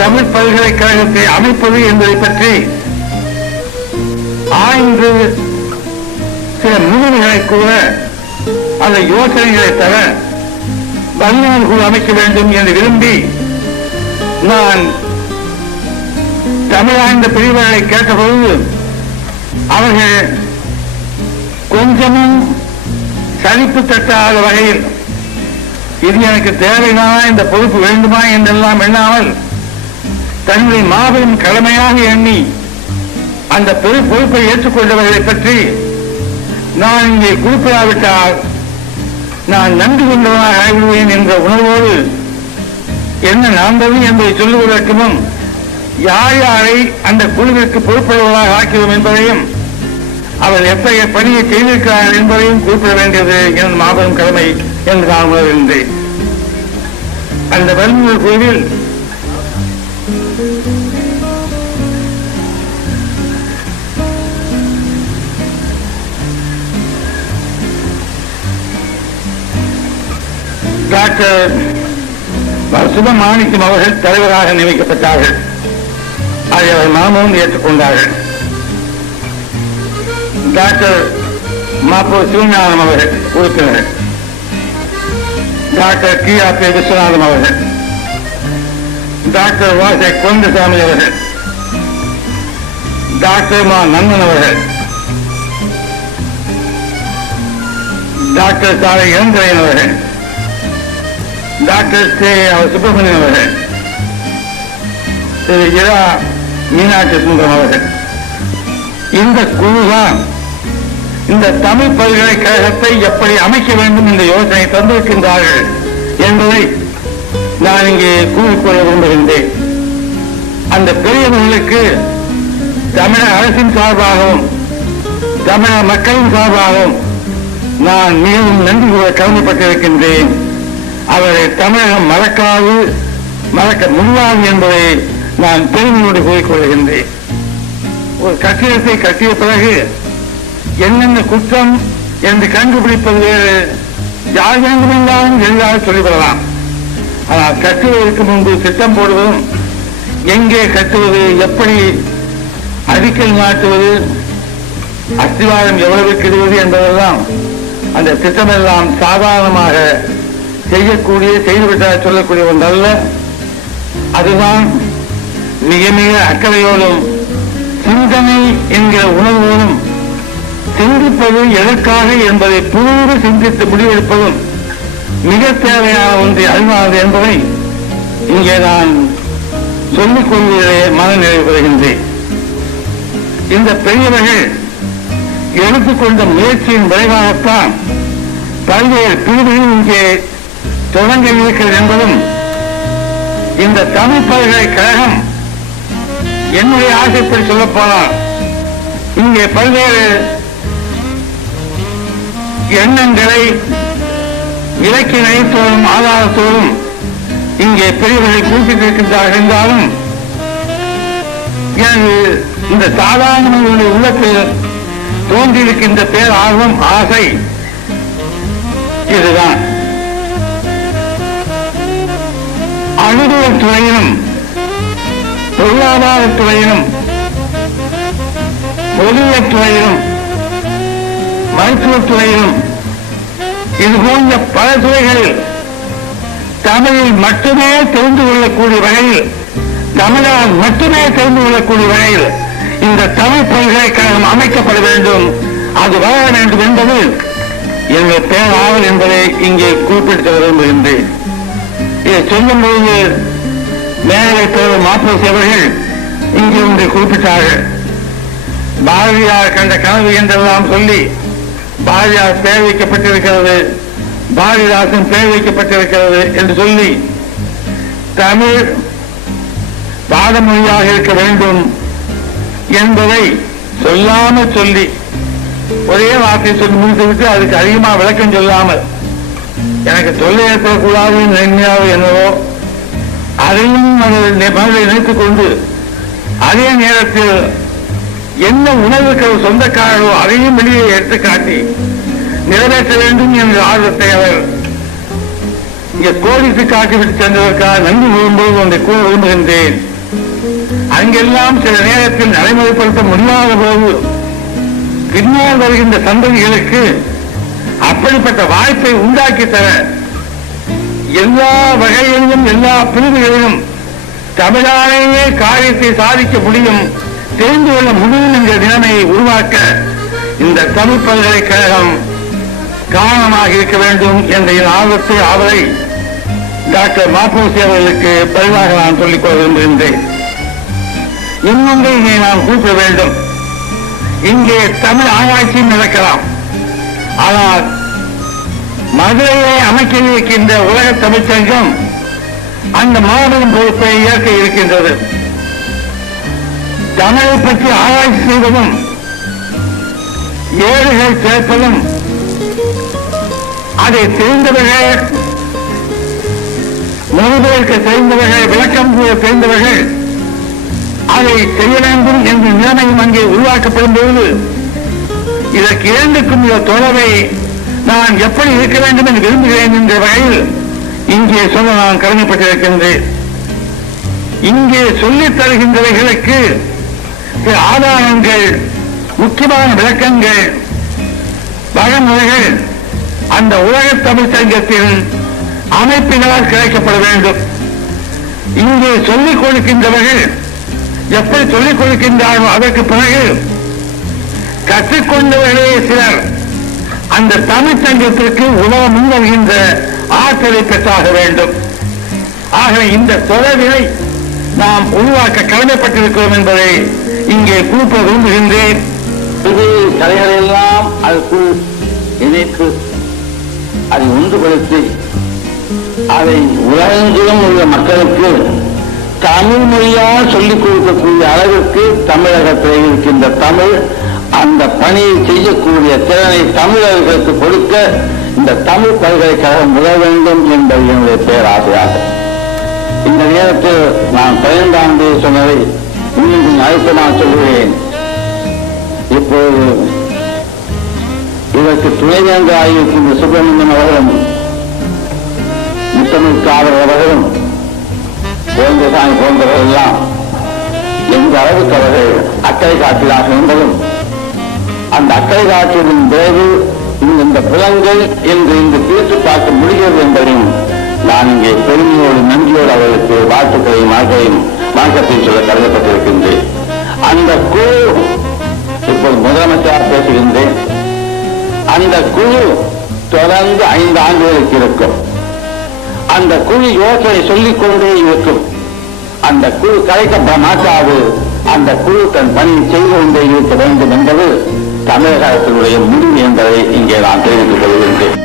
தமிழ் பல்கலைக்கழகத்தை அமைப்பது என்பதை பற்றி ஆய்ந்து சில முன்னுரைகளை கூற அந்த யோசனைகளை தர வல்லுநர் குழு அமைக்க வேண்டும் என்று விரும்பி நான் தமிழாய்ந்த பிரிவுகளை கேட்டபோது அவர்கள் கொஞ்சமும் சலிப்பு தட்டாத வகையில் இது எனக்கு தேவையான இந்த பொறுப்பு வேண்டுமா என்றெல்லாம் எண்ணாமல் தன்னுடைய மாபெரும் கடமையாக எண்ணி அந்த பொறுப்பை ஏற்றுக்கொண்டவர்களை பற்றி நான் இங்கே குறிப்பிடாவிட்டால் நான் நன்றி கொண்டவனாக ஆகிவிடுவேன் என்ற உணர்வோடு என்ன நடந்தது என்பதை சொல்லுவதற்கு முன் யார் யாரை அந்த குழுவிற்கு பொறுப்புள்ளவர்களாக ஆக்கிறோம் என்பதையும் அவர் எத்தகைய பணியை செய்திருக்கிறார்கள் என்பதையும் குறிப்பிட வேண்டியது எனது மாபெரும் கடமை என்று நான் உணர்கின்றேன். அந்த வல்லுநர் குழுவில் டாக்டர் சுபமாணிக்கம் அவர்கள் தலைவராக நியமிக்கப்பட்டார்கள். அதை அவர் மனமும் ஏற்றுக்கொண்டார்கள். டாக்டர் மாப்போ சிவஞானம் அவர்கள் உறுப்பினர், டாக்டர் கி.ஆர்.பி. விஸ்வநாதன் அவர்கள், டாக்டர் வாசை குழந்தைசாமி அவர்கள், டாக்டர் மா நந்தன் அவர்கள், டாக்டர் சாலை இளந்திரையன் அவர்கள், டாக்டர் சுப்பிரமணியன் அவர்கள், திரு இரா மீனாட்சி சுந்தரம் அவர்கள். இந்த குழுதான் இந்த தமிழ் பல்கலைக்கழகத்தை எப்படி அமைக்க வேண்டும் என்ற யோசனை தந்திருக்கின்றார்கள் என்பதை நான் இங்கே கூறிக்கொள்ள விரும்புகின்றேன். அந்த பெரியவர்களுக்கு தமிழக அரசின் சார்பாகவும் தமிழக மக்களின் சார்பாகவும் நான் மிகவும் நன்றி கூற கடமைப்பட்டிருக்கின்றேன். அவரை தமிழகம் மறக்க முடியாது என்பதை நான் பெருமையோடு கூறிக்கொள்கின்றேன். ஒரு கட்டிடத்தை கட்டிய பிறகு என்னென்ன குற்றம் என்று கண்டுபிடிப்பது வேறு, யார் வேண்டுமென்றாலும் எளிதாக சொல்லிவிடலாம். ஆனால் கட்டுவதற்கு முன்பு திட்டம் போடுவதும், எங்கே கட்டுவது, எப்படி அடிக்கல் நாட்டுவது, அஸ்திவாரம் எவ்வளவு கிடுவது என்பதெல்லாம் அந்த திட்டமெல்லாம் சாதாரணமாக செய்துவிட்டால் சொல்லக்கூடிய ஒன்றல்ல. அதுதான் மிக மிக அக்கறையோடும் சிந்தனை என்கிற உணர்வோடும் சிந்திப்பது எதற்காக என்பதை புரிந்து சிந்தித்து முடிவெடுப்பதும் மிக தேவையான ஒன்றை அறிவானது என்பதை இங்கே நான் சொல்லிக் கொள்வதிலே மனநிறைவு பெறுகின்றேன். இந்த பெரியவர்கள் எடுத்துக்கொண்ட முயற்சியின் விளைவாகத்தான் பல்வேறு பிரிவுகள் இங்கே தொடங்க இருக்கிறது என்பதும், இந்த தமிழ் பல்கலைக்கழகம் என்னுடைய ஆசைப்படி சொல்லப்போனால் இங்கே பல்வேறு எண்ணங்களை இலக்கிய நயத்தோடும் ஆதாரத்தோடும் இங்கே பெரியவர்கள் குறிப்பிட்டிருக்கின்றார்கள் என்றாலும் எனது இந்த சாதாரண உள்ளத்தில் தோன்றியிருக்கின்ற பேர் ஆர்வம், ஆசை இதுதான். அனுபவத்துறையிலும் பொருளாதாரத்துறையிலும் பொதுவியல் துறையிலும் மருத்துவத்துறையிலும் இது போன்ற பல துறைகளில் தமிழில் மட்டுமே தெரிந்து கொள்ளக்கூடிய வகையில், தமிழால் மட்டுமே தெரிந்து கொள்ளக்கூடிய வகையில் இந்த தமிழ் பல்கலைக்கழகம் அமைக்கப்பட வேண்டும், அது வளர வேண்டும் என்பது எங்கள் பேராவல் என்பதை இங்கே குறிப்பிட்டு விரும்புகின்றேன். இதை சொல்லும்போது மேலே மாப்போசி அவர்கள் இங்கே ஒன்றை குறிப்பிட்டார்கள். பாரதியார் கண்ட கனவு என்றெல்லாம் சொல்லி பாரதியார் பெயர் வைக்கப்பட்டிருக்கிறது, பாரதிதாசன் பெயர் வைக்கப்பட்டிருக்கிறது என்று சொல்லி தமிழ் பாடமொழியாக இருக்க வேண்டும் என்பதை சொல்லாமல் சொல்லி ஒரே வார்த்தை சொல்லி முடித்துவிட்டு அதுக்கு அதிகமாக விளக்கம் சொல்லாமல் எனக்கு தொல்லை ஏற்படக்கூடாது நன்மையாக என்னவோ அதையும் மனதை நினைத்துக் கொண்டு அதே நேரத்தில் என்ன உணவுக்கு சொந்தக்காரரோ அதையும் வெளியே எடுத்துக்காட்டி நிறைவேற்ற வேண்டும் என்ற ஆர்வத்தை அவர் இங்கே கோடிட்டு காட்டிவிட்டு சென்றதற்காக நன்றி கூறும்போது ஒன்றை கூற விரும்புகின்றேன். அங்கெல்லாம் சில நேரத்தில் நடைமுறைப்படுத்த முடியாத போது பின்னால் வருகின்ற சந்ததிகளுக்கு அப்படிப்பட்ட வாய்ப்பை உண்டாக்கி தர எல்லா வகைகளிலும் எல்லா பிரிவுகளிலும் தமிழாலேயே காரியத்தை சாதிக்க முடியும், தெரிந்து கொள்ள முடியும் என்ற நிலைமையை உருவாக்க இந்த தமிழ் பல்கலைக்கழகம் காரணமாக இருக்க வேண்டும் என்ற ஆவலை டாக்டர் மாப்போசி அவர்களுக்கு பதிலாக நான் சொல்லிக் கொள்ள விரும்புகின்றேன். இன்னொன்றை இங்கே நாம் கூட்ட வேண்டும். இங்கே தமிழ் ஆராய்ச்சி நடக்கலாம். ஆனால் மதுரையை அமைக்க இருக்கின்ற உலக தமிழ்ச்சங்கம் அந்த மாபெரும் பொறுப்பை ஏற்க இருக்கின்றது. தமிழை பற்றி ஆராய்ச்சி செய்வதும் ஏடுகள் சேர்ப்பதும் அதை தெரிந்தவர்கள், மொழிபெயர்க்க தெரிந்தவர்கள், விளக்கம் கூற தெரிந்தவர்கள் அதை செய்ய வேண்டும் என்ற நிலைமையும் அங்கே உருவாக்கப்படும் போது இதற்கு இரண்டுக்கும் உள்ள தொடர்பை நான் எப்படி இருக்க வேண்டும் என்று விரும்புகிறேன் என்ற வகையில் இங்கே சொல்ல நான் கடமைப்பட்டிருக்கின்றேன். இங்கே சொல்லித் தருகின்றவைகளுக்கு சில ஆதாரங்கள், முக்கியமான விளக்கங்கள், வழிமுறைகள் அந்த உலக தமிழ் சங்கத்தின் அமைப்பினால் கிடைக்கப்பட வேண்டும். இங்கே சொல்லிக் கொடுக்கின்றவர்கள் எப்படி சொல்லிக் கொடுக்கின்றார்களோ அதற்கு பிறகு கற்றுக்கொண்டவர்களே சிலர் அந்த தமிழ் சங்கத்திற்கு உதவ முன்வருகின்ற ஆற்றலை பெற்றாக வேண்டும். ஆக இந்த தொடர்பினை நாம் உருவாக்க கடமைப்பட்டிருக்கிறோம் என்பதை இங்கே கூப்ப விரும்புகின்றேன். இது கலைகளெல்லாம் அதற்குள் இணைத்து அதை ஒன்றுபடுத்தி அதை உலகெங்கிலும் உள்ள மக்களுக்கு தமிழ் மொழியால் சொல்லிக் கொடுக்கக்கூடிய அளவிற்கு தமிழகத்தில் இருக்கின்ற தமிழ் அந்த பணியை செய்யக்கூடிய திறனை தமிழர்களுக்கு கொடுக்க இந்த தமிழ் பல்கலைக்கழகம் உதவ வேண்டும் என்பது என்னுடைய பேராசையாகும். இந்த நேரத்தில் நான் 15ஆம் தேதி சொன்னதை இன்னும் அழுத்தமாக சொல்கிறேன். இப்போது இதற்கு துணைவேந்தராக இருக்கின்ற சுப்பிரமணியன் அவர்களும் முத்தமிழ் காவலர் அவர்களும் கோவிந்தசாமி போன்றவர்கள் எல்லாம் எந்த அளவுக்கு அவர்கள் அக்கறை காட்டினார்கள் என்பதும் அந்த அக்கறை காட்சியின் பிறகு இந்த புலங்கள் என்று இங்கு பிரித்து பார்க்க முடிகிறது என்பதையும் நான் இங்கே பெருமையோடு நன்றியோடு அவர்களுக்கு வாழ்த்துக்களையும் மார்க்கத்தையும் சொல்ல கருதப்பட்டிருக்கின்றேன். அந்த குழு இப்போது முதலமைச்சராக பேசுகின்றேன். அந்த குழு தொடர்ந்து 5 ஆண்டுகளுக்கு இருக்கும். அந்த குழு யோசனை சொல்லிக் கொண்டே இருக்கும். அந்த குழு கலைக்கப்பட மாட்டாது. அந்த குழு தன் பணியை செய்து கொண்டே இருக்க வேண்டும் என்பது தமிழக அரசினுடைய முடிவு என்பதை இங்கே நான் தெரிவித்துக் கொள்கின்றேன்.